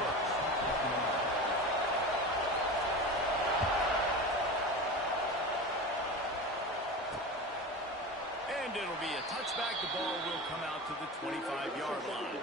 first. And it'll be a touchback. The ball will come out to the 25-yard line.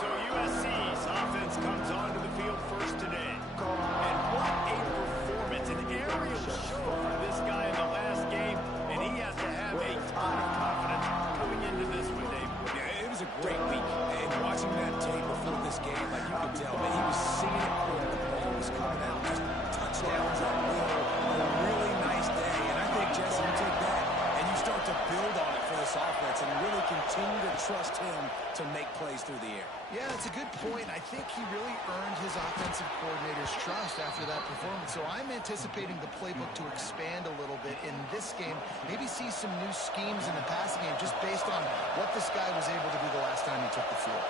So USC's offense comes onto the field first today. And what a performance, an aerial show for this guy in the last game. And he has to have a ton of confidence coming into this one, Dave. Yeah, it was a great week. And watching that tape before this game, like you could tell, man, he was seeing it when the ball was coming out. Just touchdowns at will. A really nice day. And I think, Jesse, you take that and you start to build on it for this offense and really continue to trust him to make plays through the air. Yeah, that's a good point. I think he really earned his offensive coordinator's trust after that performance. So I'm anticipating the playbook to expand a little bit in this game. Maybe see some new schemes in the passing game just based on what this guy was able to do the last time he took the field.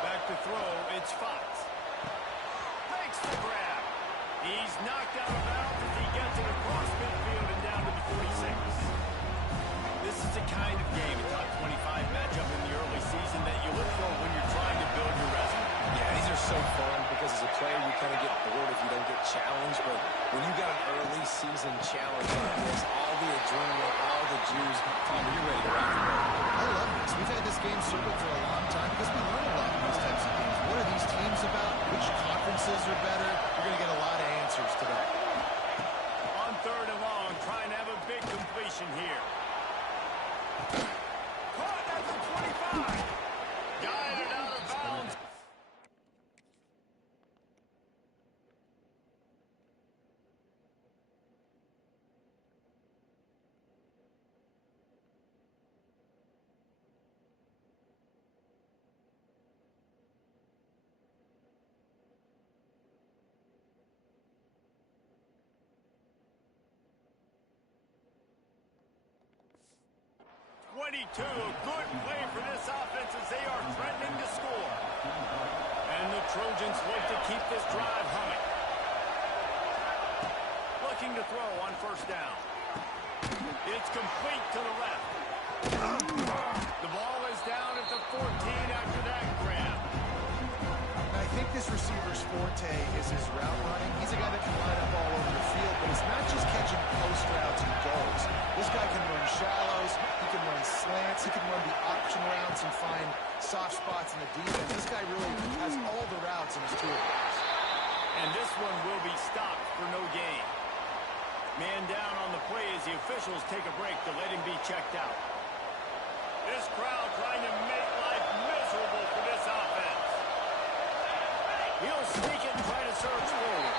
Back to throw, it's Fox. Makes the grab. He's knocked out of bounds as he gets it across midfield and down to the 46. This is the kind of game, a top 25 matchup in the early season that you look for when you're trying to build your resume. Yeah, these are so fun because as a player you kind of get bored if you don't get challenged. But when you got an early season challenge like this, all the adrenaline, all the juice, you're ready to rock and roll. I love this. We've had this game circled for a long time because we learn a lot in these types of games. What are these teams about? Which conferences are better? We're going to get a lot of answers today. On third and long, trying to have a big completion here. Caught at the 25. Guided out of bounds. A good play for this offense as they are threatening to score. And the Trojans look to keep this drive humming. Looking to throw on first down. It's complete to the left. The ball is down at the 14 after that grab. I think this receiver's forte is his route running. He's a guy that can line up all over the field, but it's not just catching post routes and goals. This guy can run shallows, he can run slants, he can run the option routes and find soft spots in the defense. This guy really has all the routes in his toolbox. And this one will be stopped for no gain. Man down on the play as the officials take a break to let him be checked out. This crowd trying to make life miserable for this offense. He'll sneak it and try to surge forward.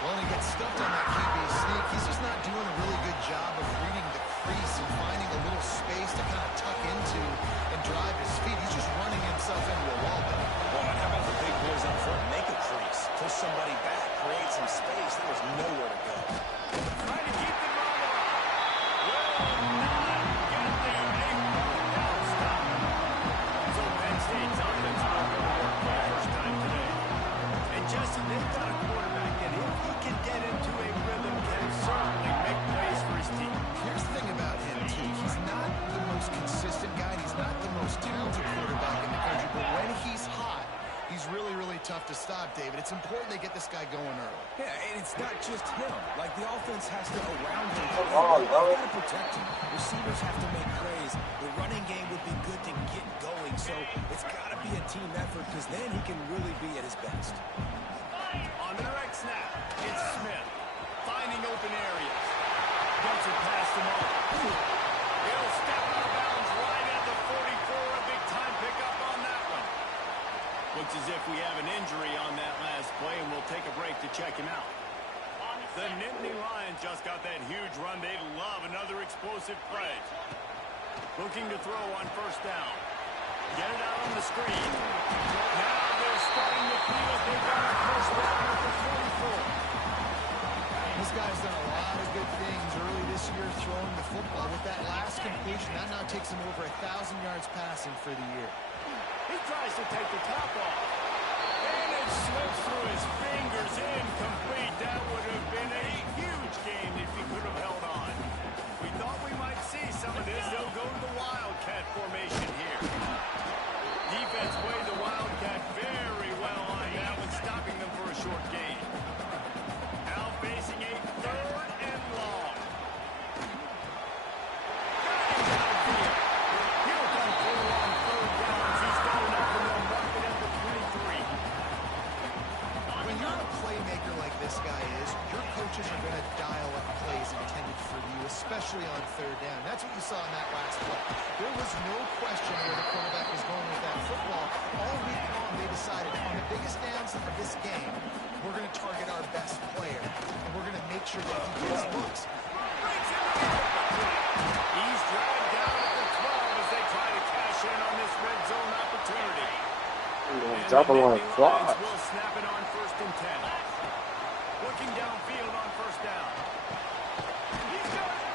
Well, he gets stuffed on that QB sneak. He's just not doing a really good job of reading the crease and finding a little space to kind of tuck into and drive his feet. He's just running himself into a wall there. Well, and how about the big boys up front? Make a crease, push somebody back, create some space. There was nowhere to go. Trying to keep the ball alive. Will not get the down stop. So Penn State's offense will go to work for the first time today. And Jesse, they've got a quarterback that if he can get into a rhythm, can certainly make plays for his team. Here's the thing about him, too. He's not the most consistent guy. He's not the most talented quarterback in the country. But when he's hot, he's really, really tough to stop, David. It's important they get this guy going early. Yeah, and it's not just him. Like, the offense has to around him. They've got to protect him. Receivers have to make plays. The running game would be good to get going. So it's got to be a team effort because then he can really be at his best. On the direct snap, it's Smith. Finding open areas. Gets it past him all. He'll step out of bounds right at the 44. A big-time pickup on that one. Looks as if we have an injury on that last play, and we'll take a break to check him out. The Nittany Lions just got that huge run. They love another explosive play. Looking to throw on first down. Get it out on the screen. Now they're starting to feel it. They've got a first down at the 44. This guy's done a lot of good things early this year throwing the football. With that last completion, that now takes him over 1,000 yards passing for the year. He tries to take the top off. And it slips through his fingers. Incomplete. That would have been a huge game if he could have held on. We thought we might see some of this. They'll go to the Wildcat formation here. no question where the quarterback was going with that football. All week long, they decided on the biggest downs of this game, we're going to target our best player, and we're going to make sure that he gets looks. He's dragged down at the 12 as they try to cash in on this red zone opportunity. And double on fly. will snap it on 1st and 10. Looking downfield on 1st down. He's got it.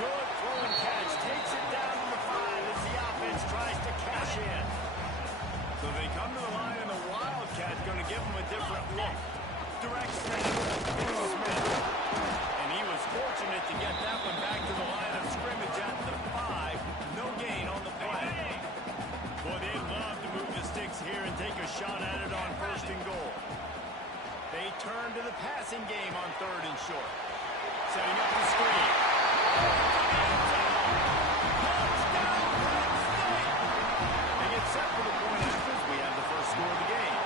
Good throw and catch. Takes it down to the 5 as the offense tries to cash in. So they come to the line and the Wildcat's going to give them a different look. Direct snap. It's Smith. And he was fortunate to get that one back to the line of scrimmage at the 5. No gain on the play. Boy, they'd love to move the sticks here and take a shot at it on 1st and goal. They turn to the passing game on 3rd and short. Setting up the screen. Touchdown, Penn State! They get set for the point after we have the first score of the game.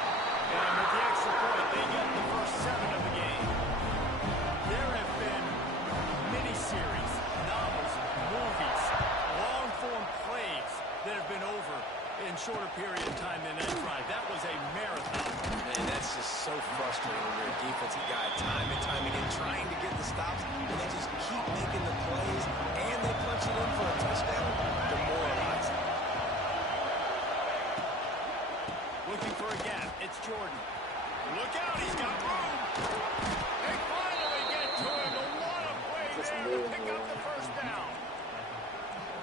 And with the extra point, they get the first 7 of the game. There have been miniseries, novels, movies, long-form plays that have been over in shorter period of time than that drive. That was a marathon. Man, that's just so frustrating when you're a defensive guy, time and time again, trying to get the stops, and they just keep making the plays, and they punch it in for a touchdown. Demoralizing. Looking for a gap. It's Jordan. Look out, he's got room. They finally get to him. What a play there to pick up the first down.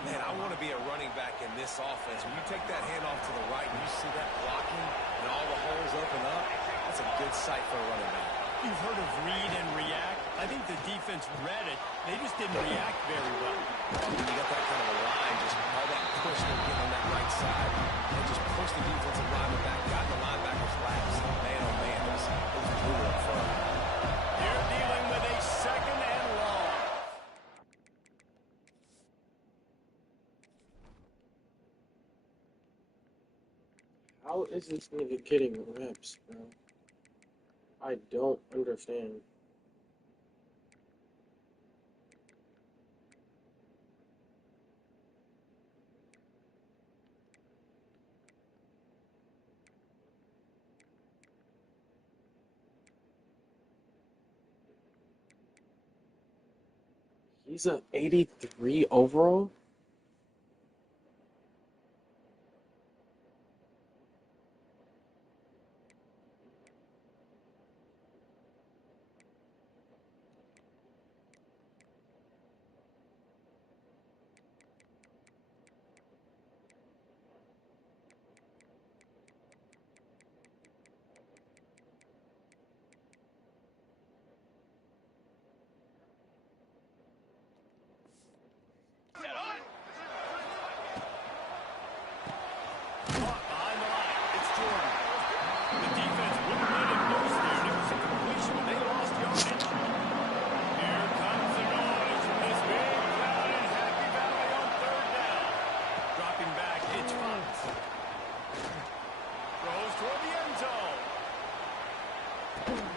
Man, I want to be a running back in this offense. When you take that handoff to the right and you see that blocking and all the holes open up, that's a good sight for a running back. You've heard of read and react. I think the defense read it. They just didn't react very well. When you got that kind of a line, just all that push they're getting on that right side, they just push the defensive lineman back, got in the linebacker's laps. Man, oh man, it was brutal up front. You're dealing with a 2nd and long. How is this nigga getting reps, bro? I don't understand. He's a 83 overall?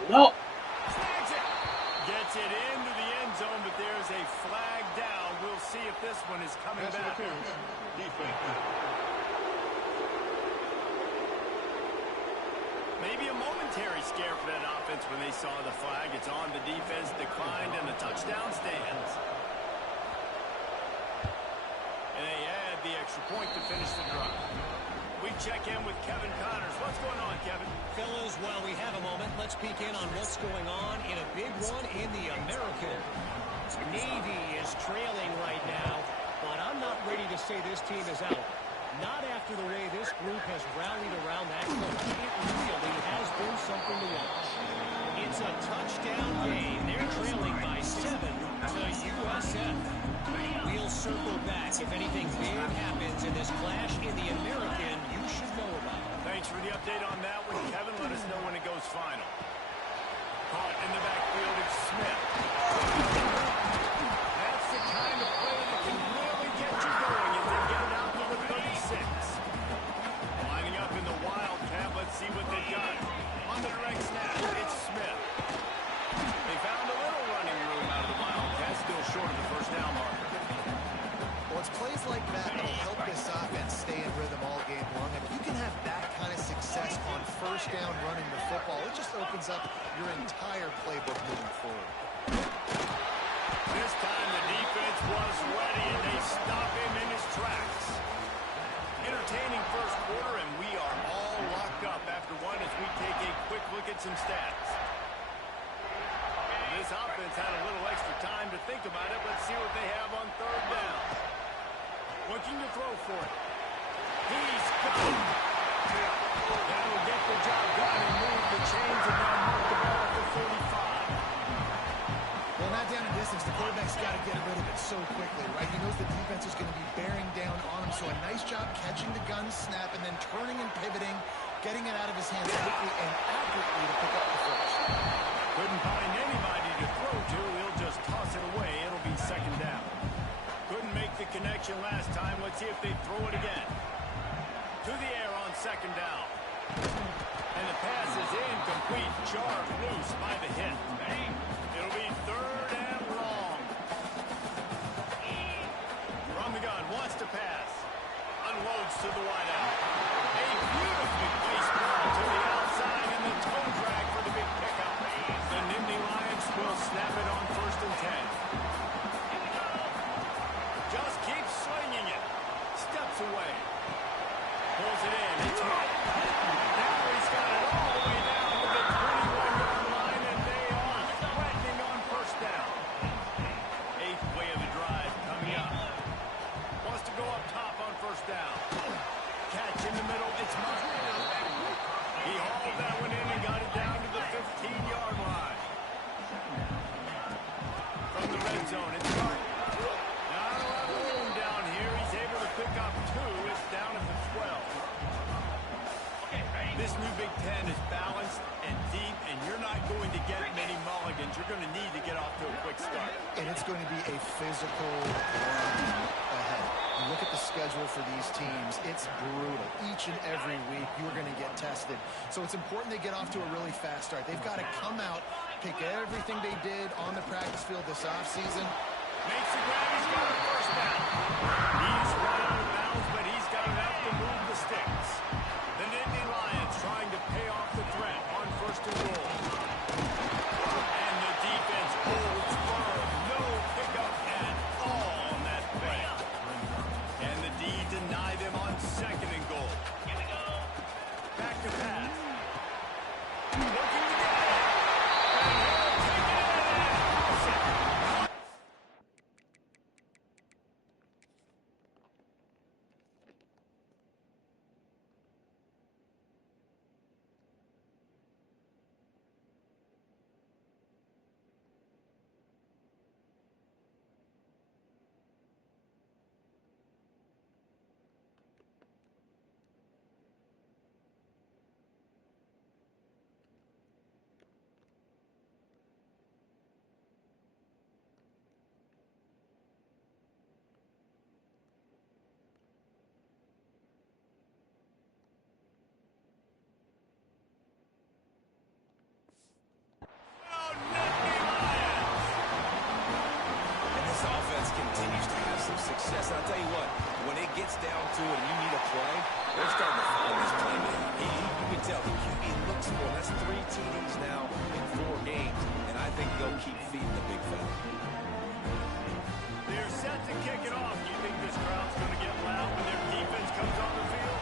No. Gets it into the end zone, but there's a flag down. We'll see if this one is coming back. Maybe a momentary scare for that offense when they saw the flag. It's on, the defense declined, and the touchdown stands. And they add the extra point to finish the drive. We check in with Kevin Connors. What's going on, Kevin? Fellas, while we have a moment, let's peek in on what's going on in a big one in the American. Navy is trailing right now, but I'm not ready to say this team is out. Not after the way this group has rallied around that coach. It really has been something to watch. It's a touchdown game. They're trailing by 7 to USF. We'll circle back if anything big happens in this clash in the American you should know about. Thanks for the update on that one, Kevin. Let us know when it goes final. Caught in the backfield, it's Smith. That's the kind of play that can really get you going if they get it out to the 36. Lining up in the Wildcat, let's see what they got. On the direct snap, it's Smith. They found a little running room out of the Wildcat, still short of the first down marker. Well, it's plays like that that'll help this first down running the football. It just opens up your entire playbook moving forward. This time the defense was ready, and they stop him in his tracks. Entertaining first quarter, and we are all locked up after one as we take a quick look at some stats. This offense had a little extra time to think about it. Let's see what they have on third down. Looking to throw for it. He's got it. That'll get the job done and move the chains and now mark the ball at the 35. Well, not down in distance. The quarterback's got to get rid of it so quickly, right? He knows the defense is going to be bearing down on him, so a nice job catching the gun snap and then turning and pivoting, getting it out of his hands quickly and accurately to pick up the first. Couldn't find anybody to throw to. He'll just toss it away. It'll be second down. Couldn't make the connection last time. Let's see if they throw it again. To the air on second down. And the pass is incomplete. Jarred loose by the hit. It'll be third and long. From the gun, wants to pass. Unloads to the wideout. A beautifully placed ball to the outside and the toe drag for the big pickup. The Nittany Lions will snap it on first and 10. Just keeps swinging it. Steps away. Pulls it in. It's hit. Now he's got it all the way down to the 21-yard line, and they are threatening on first down. Eighth play of the drive coming up. Wants to go up top on first down. Catch in the middle. It's Martin. He hauled that one in and got it down to the 15-yard line. From the red zone, it's Martin. Not a lot of room down here. He's able to pick up two. It's down at the 12. This new Big Ten is balanced and deep, and you're not going to get many mulligans. You're going to need to get off to a quick start. And it's going to be a physical run ahead. You look at the schedule for these teams, it's brutal. Each and every week, you are going to get tested. So it's important they get off to a really fast start. They've got to come out, pick everything they did on the practice field this offseason. Makes the grab. He's got a first down. He's run out of bounds, but he's got enough to move the sticks. The Nittany Lions trying to pay off the threat on first and goal. And the defense holds firm. No pickup at all on that play. And the D deny them on second and goal. Back to pass. Looking to get it. And he'll take it in. And this offense continues to have some success. I'll tell you what, when it gets down to it and you need a play, they're starting to find this playmaker. You can tell the QB looks for him. That's 3 TDs now in 4 games, and I think they'll keep feeding the big fella. They're set to kick it off. Do you think this crowd's going to get loud when their defense comes on the field?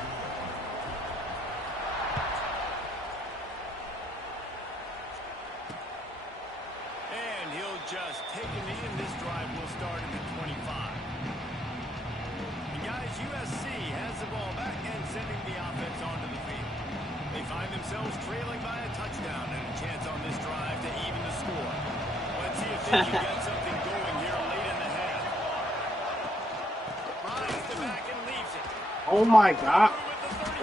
And he'll just take a knee, and this drive will start at the 25. And guys, USC has the ball back and sending the offense onto the field. They find themselves trailing by a touchdown and a chance on this drive to even the score. Let's see if they can get something going here late in the half. Rides the back and leaves it. Oh my god,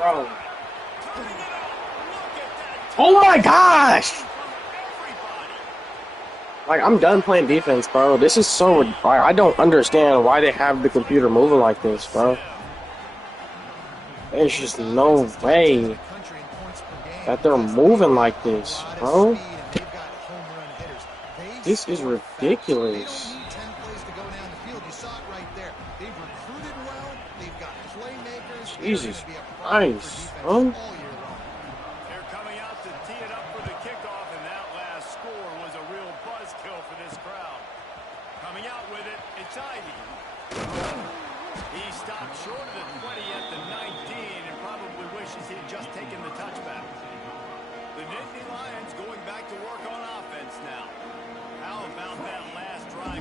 bro. Turning it up. Look at that. Oh my gosh! From everybody. Like, I'm done playing defense, bro. This is so... I don't understand why they have the computer moving like this, bro. There's just no way that they're moving like this, bro. This is ridiculous. Jesus Christ, bro. They're coming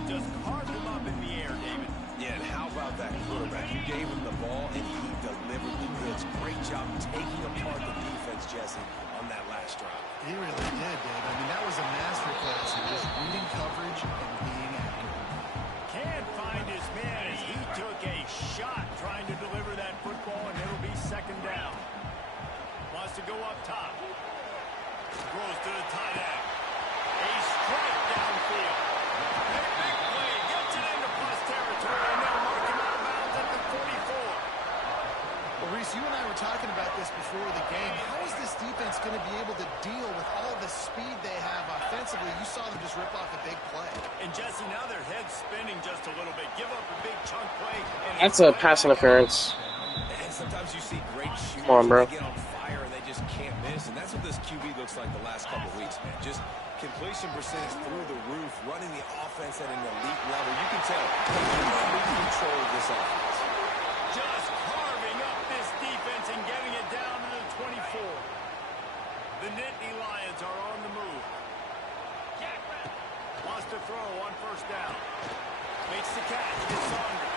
just carved him up in the air, David. Yeah, and how about that quarterback? You gave him the ball, and he delivered the goods. Great job taking apart the defense, Jesse, on that last drive. He really did, Dave. I mean, that was a masterclass in just reading coverage and being accurate. Can't find his man as he took a shot trying to deliver that football, and it'll be second down. Wants to go up top. Throws to the tight end. A strike downfield. Big play. Gets it into plus territory, and they'll mark him out of bounds at the 44. Well, Reese, you and I were talking about this before the game. How is this defense going to be able to deal with all the speed they have offensively? You saw them just rip off a big play. And Jesse, now their head's spinning just a little bit. Give up a big chunk play. That's a pass interference. And sometimes you see great shooters Come on, bro. get on fire and they just can't miss. And that's what this QB looks like the last couple weeks, man. Just completion percentage through the roof, running the offense at an elite level. You can tell he's in complete control of this offense. Just carving up this defense and getting it down to the 24. The Nittany Lions are on the move. Wants to throw on first down. Makes the catch. Gets under.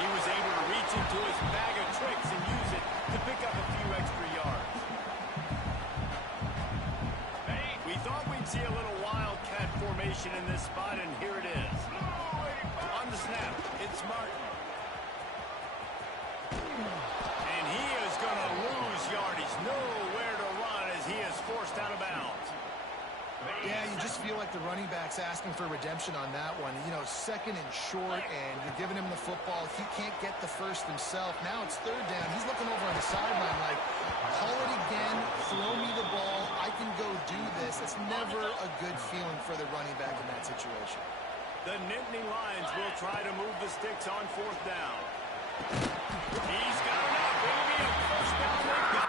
He was able to reach into his bag of tricks and use it to pick up a few extra yards. We thought we'd see a little wildcat formation in this spot, and here it is. On the snap, it's Martin. And he is going to lose yardage. Nowhere to run as he is forced out of bounds. Yeah, you just feel like the running back's asking for redemption on that one. You know, second and short, and you're giving him the football. He can't get the first himself. Now it's third down. He's looking over on the sideline like, call it again, throw me the ball, I can go do this. It's never a good feeling for the running back in that situation. The Nittany Lions will try to move the sticks on fourth down. He's got enough. It'll be a first down.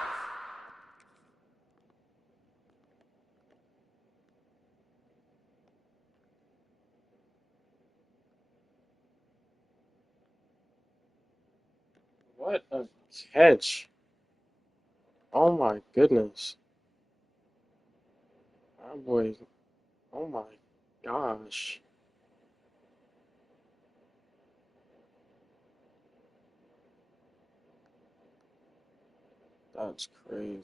What a catch. Oh my goodness. Oh boy. Oh my gosh. That's crazy.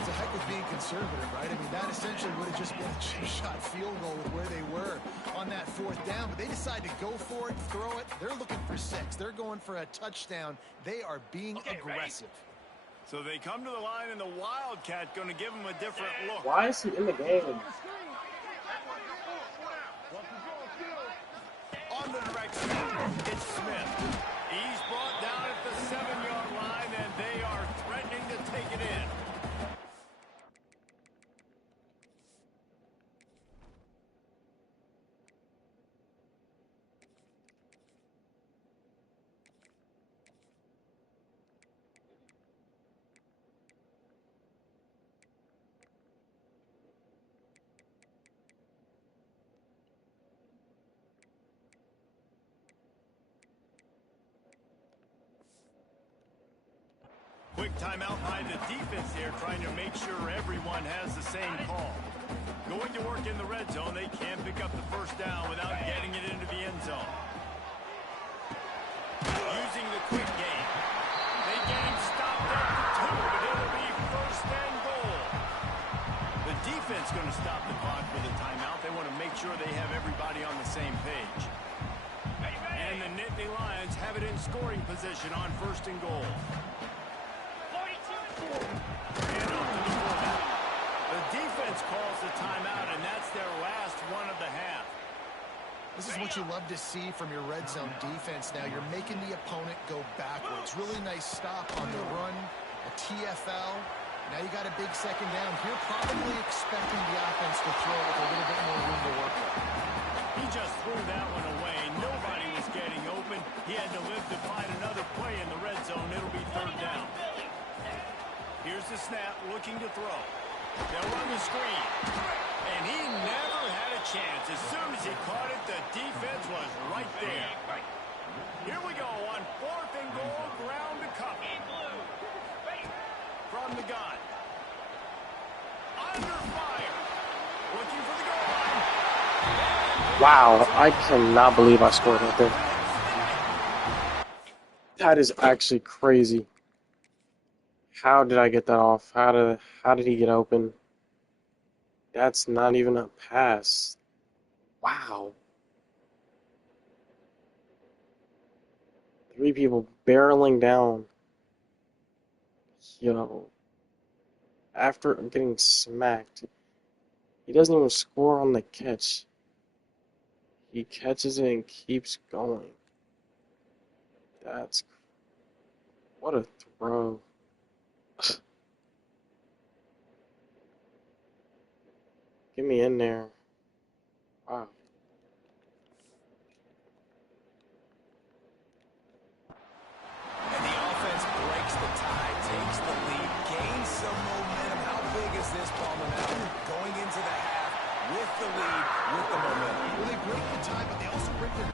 It's a heck of being conservative, right? I mean, that essentially would have just been a chip-shot field goal with where they were on that fourth down. But they decide to go for it, throw it. They're looking for 6. They're going for a touchdown. They are being aggressive. So they come to the line, and the Wildcat going to give him a different look. Why is he in the game? On the direct snap, it's Smith. He's brought down at the 7-yard line, and they are threatening to take it in. Quick timeout by the defense here, trying to make sure everyone has the same call. Going to work in the red zone, they can pick up the first down without getting it into the end zone. Using the quick game. They get him stopped at the 2, but it'll be first and goal. That's going to stop the clock with a timeout. They want to make sure they have everybody on the same page. And the Nittany Lions have it in scoring position on 1st and goal. 42. And up to the fullback. The defense calls the timeout, and that's their last one of the half. This is what you love to see from your red zone defense now. You're making the opponent go backwards. Really nice stop on the run, a TFL. Now you got a big second down. You're probably expecting the offense to throw with a little bit more room to work with. He just threw that one away. Nobody was getting open. He had to live to find another play in the red zone. It'll be 3rd down. Here's the snap, looking to throw. They'll run the screen. And he never had a chance. As soon as he caught it, the defense was right there. Here we go on 4th and goal, ground to cover. From the gun. Under fire. Looking for the goal line. Wow, I cannot believe I scored right there. That is actually crazy. How did I get that off? How did he get open? That's not even a pass. Wow. 3 people barreling down. Yo. After getting smacked, he doesn't even score on the catch. He catches it and keeps going. That's... What a throw. Get me in there. Wow. And the offense breaks the tie, takes the lead, gains some momentum. How big is this ball now? Going into the half with the lead, with the momentum. Well, they break the tie, but they also break the...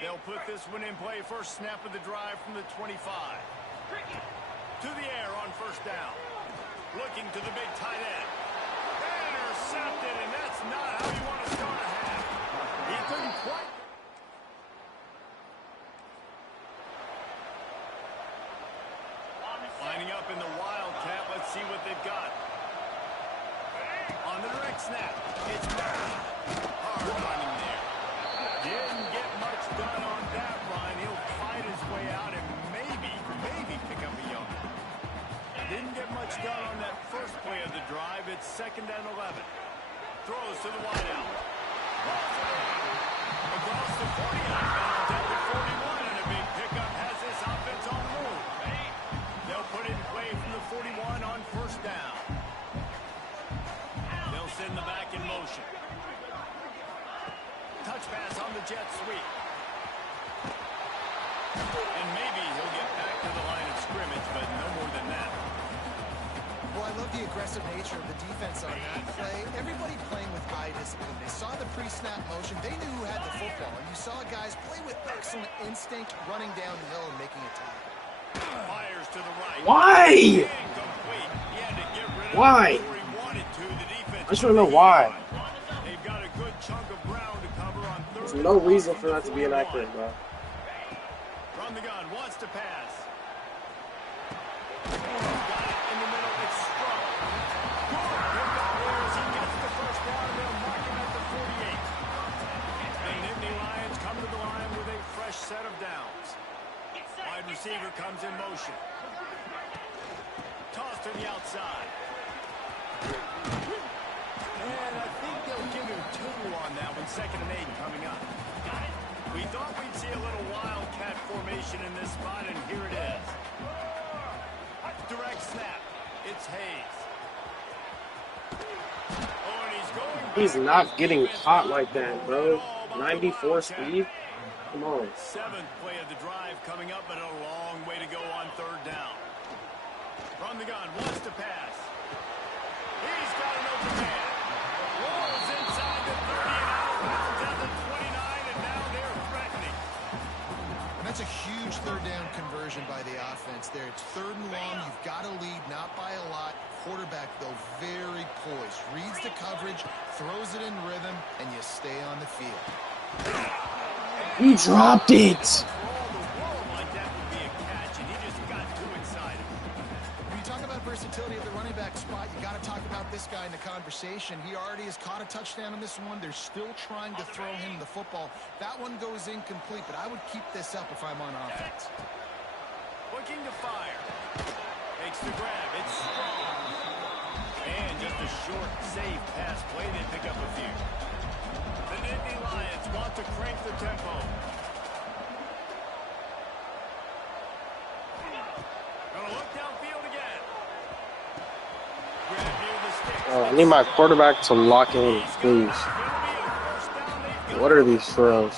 They'll put this one in play. First snap of the drive from the 25. To the air on 1st down. Looking to the big tight end. Intercepted, and that's not how you want to start a half. He couldn't quite... Lining up in the Wildcat. Let's see what they've got. On the direct snap. It's hard running there. Didn't get much done on that run. He'll fight his way out and maybe pick up a yard. Didn't get much done on that first play of the drive. It's 2nd and 11. Throws to the wideout. Across the 40-yard bound at the 41, and a big pickup has this offense on the move. They'll put it in play from the 41 on 1st down. They'll send the back in motion. Touch pass on the jet sweep. And maybe he'll get back to the line of scrimmage, but no more than that. Well, I love the aggressive nature of the defense on that play. Everybody playing with high discipline. They saw the pre-snap motion. They knew who had the football. And you saw guys play with excellent instinct, running down the hill and making a tackle. Fires to the right. Why? Incomplete. He had to get rid of Why? it before he wanted to. The defense I just want to know why. They've got a good chunk of ground to cover on 3rd. There's no reason for that to be inaccurate, bro. From the gun, wants to pass. Got it in the middle. It's strong. Good pickup there as he gets the 1st down, and they'll mark him at the 48. The Nittany Lions come to the line with a fresh set of downs. Wide receiver comes in motion. Toss to the outside. And I think they'll give him 2 on that one. 2nd and 8 coming up. We thought we'd see a little Wildcat formation in this spot, and here it is. Direct snap. It's Hayes. Oh, and he's going back. He's not getting caught like that, bro. 94 speed? Come on. 7th play of the drive coming up, but a long way to go on 3rd down. From the gun, wants to pass. He's got an open man. Rolls inside the 30 and out of bounds at the 29, and now they're threatening. And that's a huge 3rd down conversion by the offense there. It's 3rd and long. You've got to lead, not by a lot. Quarterback, though, very poised. Reads the coverage, throws it in rhythm, and you stay on the field. And He dropped it. When you talk about versatility at the running back spot, you got to talk about this guy in the conversation. He already has caught a touchdown in this one. They're still trying to throw him the football. That one goes incomplete, but I would keep this up if I'm on offense. Looking to fire. Makes the grab. It's strong. And just a short, safe pass play. They pick up a few. The Nittany Lions want to crank the tempo. Gonna look downfield again. Grab near the sticks. I need my quarterback to lock in, please. What are these throws?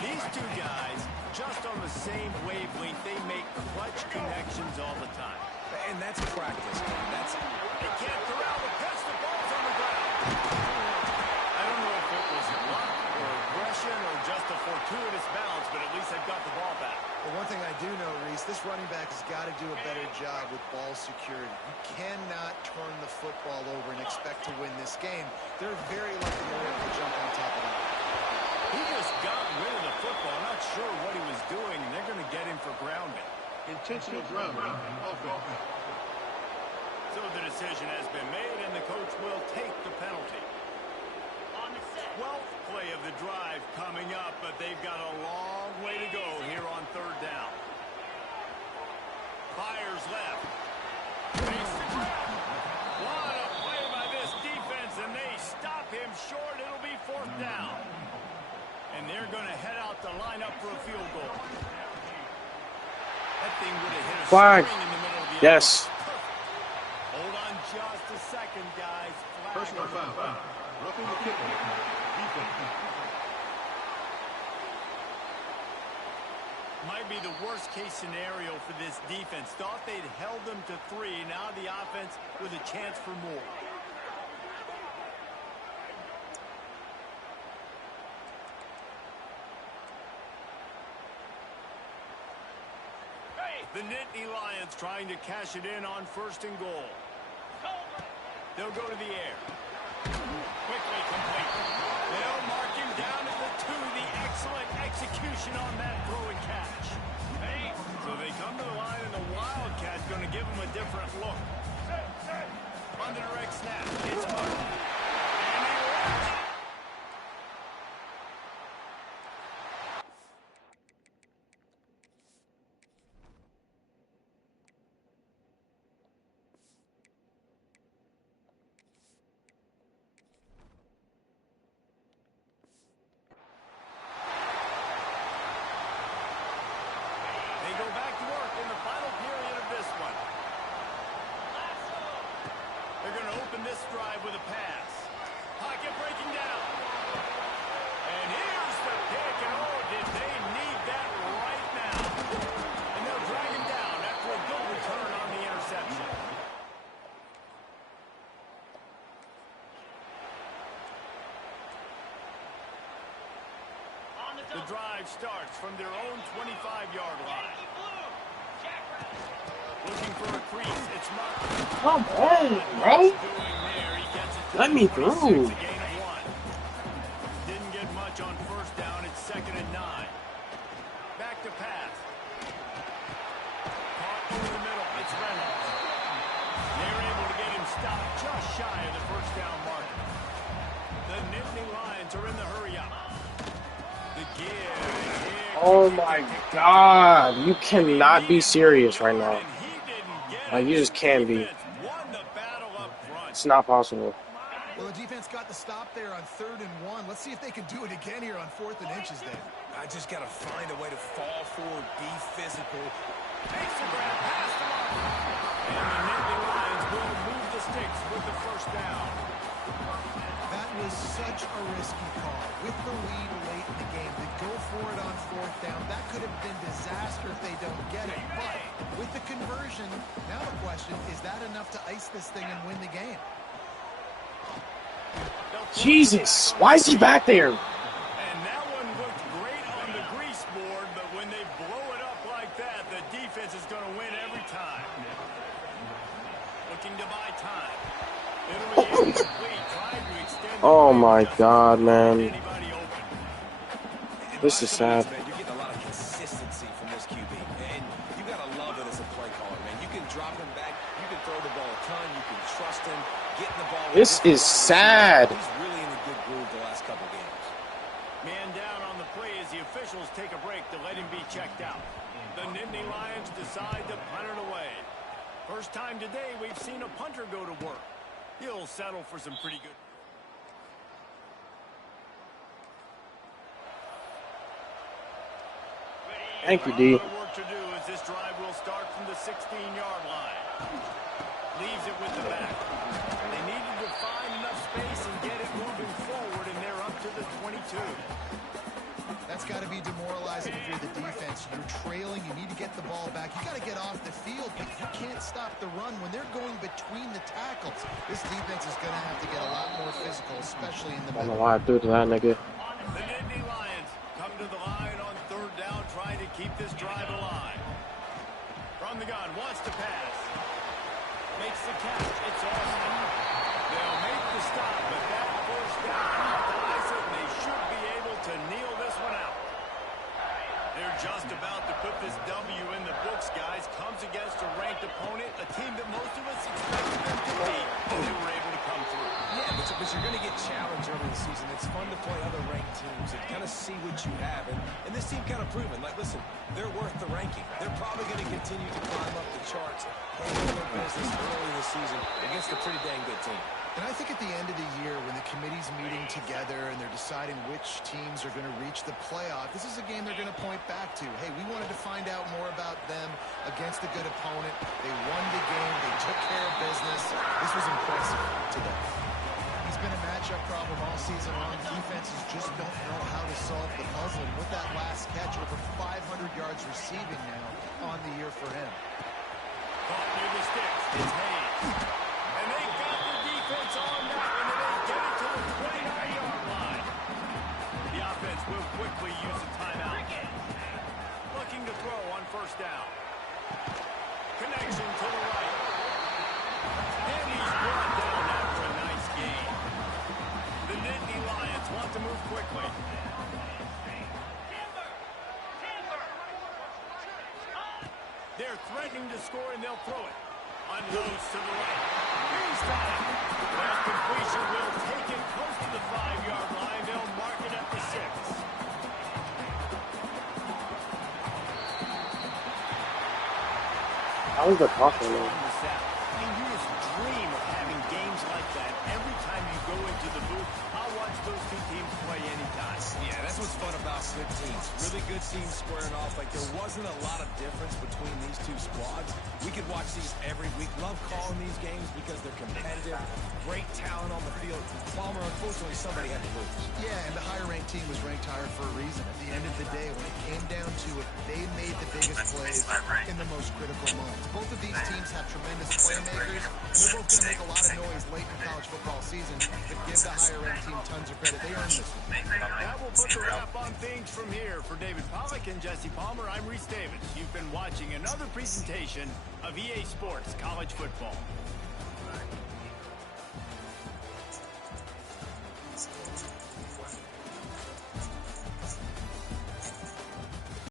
These two guys, just on the same wavelength, they make clutch connections all the time. And that's practice. That's it. They can't corral the pitch. The ball's on the ground. I don't know if it was luck or aggression or just a fortuitous bounce, but at least they've got the ball back. But one thing I do know, Reese, this running back has got to do a better job with ball security. You cannot turn the football over and expect to win this game. They're very lucky they were able to jump on top of that. He just got rid of the football. Not sure what he was doing, and they're going to get him for grounding. Intentional grounding. Okay. So the decision has been made, and the coach will take the penalty. 12th play of the drive coming up, but they've got a long way to go here on third down. Fires left. Makes the grab. What a play by this defense, and they stop him short. It'll be fourth down. And they're going to head out to line up for a field goal. That thing would have hit a Flag. string in the middle of the Yes. Hold on just a second, guys. Flag. Personal foul. Roughing the kicker. Defense. Might be the worst-case scenario for this defense. Thought they'd held them to 3. Now the offense with a chance for more. The Nittany Lions trying to cash it in on first and goal. They'll go to the air. Quickly complete. They'll mark him down at the 2. The excellent execution on that throw and catch. So they come to the line, and the Wildcat's going to give them a different look. On the direct snap, it's Martin. And he wins it. They go back to work in the final period of this one. They're going to open this drive with a pass. Pocket breaking down. And here's the pick. And oh, did they need that right now. And they'll drag him down after a good return on the interception. The drive starts from their own 25-yard line. Looking for a crease. It's Martin. Come on, bro. Let me through. Didn't get much on first down. It's 2nd and 9. Back to pass. Caught over the middle. It's Reynolds. They're able to get him stopped just shy of the first down mark. The Nittany Lions are in the hurry-up. The give. Oh my God. You cannot be serious right now. Like, you just can't be. It's not possible. Well, the defense got the stop there on 3rd and 1. Let's see if they can do it again here on 4th and inches, Dave. I just got to find a way to fall forward, be physical. Makes the grab, pass the mark. And the Nittany Lions will move the sticks with the first down. That was such a risky call. With the lead late in the game, to go for it on 4th down, that could have been disaster if they don't get it. But with the conversion, now the question, is that enough to ice this thing and win the game? Jesus. Why is he back there? And that one looked great on the grease board, but when they blow it up like that, the defense is going to win every time. Looking to buy time. It'll be incomplete, trying to extend. Oh my God, man. Anybody open. This is sad. Man, you're getting a lot of consistency from this QB, and you got to love it as a play caller, man. You can drop him back, you can throw the ball a ton, you can trust him, getting the ball. This is sad. He's really in a good groove the last couple games. Man down on the play as the officials take a break to let him be checked out. The Nittany Lions decide to punt it away. First time today we've seen a punter go to work. He'll settle for some pretty good. Thank you, D. A lot of work to do as this drive will start from the 16-yard line. Leaves it with the back. They needed to find enough space and get it moving forward, and they're up to the 22. That's got to be demoralizing if you're the defense. You're trailing. You need to get the ball back. You got to get off the field. You can't stop the run when they're going between the tackles. This defense is going to have to get a lot more physical, especially in the I don't middle. know why I do it to that nigga. The Nittany Lions come to the line on third down, trying to keep this drive alive. From the gun, wants to pass. Makes the catch. It's Austin. They'll make the stop, but that first down ties it, and they should be able to kneel this one out. They're just about to put this W in the books, guys. Comes against a ranked opponent, a team that most of us expected them to beat, and they were able to come through. Yeah, but you're going to get challenged early in the season. It's fun to play other ranked teams and kind of see what you have. And this team kind of proven, like, listen, they're worth the ranking. They're probably going to continue to climb up the charts, handle their business early in the season against a pretty dang good team. And I think at the end of the year, when the committee's meeting together and they're deciding which teams are going to reach the playoff, this is a game they're going to point back to. Hey, we wanted to find out more about them against a good opponent. They won the game. They took care of business. This was impressive today. He's been a matchup problem all season long. Defenses just don't know how to solve the puzzle. And with that last catch, over 500 yards receiving now on the year for him. Caught near the sticks. It's Hayes. And they got the defense on that one, and they get it to the 29-yard line. The offense will quickly use a timeout. Looking to throw on first down. Connection to the right. And he's brought down after a nice gain. The Nittany Lions want to move quickly. They're threatening to score, and they'll throw it. Unloads to the right. He's got it. That completion will take it close to the 5-yard line. They'll mark it at the 6. How is the talking, man? I mean, you just dream of having games like that every time you go into the booth. I'll watch those two teams play anytime. Yeah, that's what's fun about good teams. Really good teams squaring off. Like, there wasn't a lot of difference between these two squads. We could watch these every week. Love calling these games because they're competitive. Great talent on the field. Palmer, unfortunately, somebody had to lose. Yeah, and the higher-ranked team was ranked higher for a reason. At the end of the day, when it came down to it, they made the biggest plays in the most critical moments. Both of these teams have tremendous playmakers. They're both going to make a lot of noise late in college football season, but give the higher-ranked team tons of credit. They earned this one. That will put the wrap on things from here. For David Pollack and Jesse Palmer, I'm Reese Davis. You've been watching another presentation of EA Sports College Football.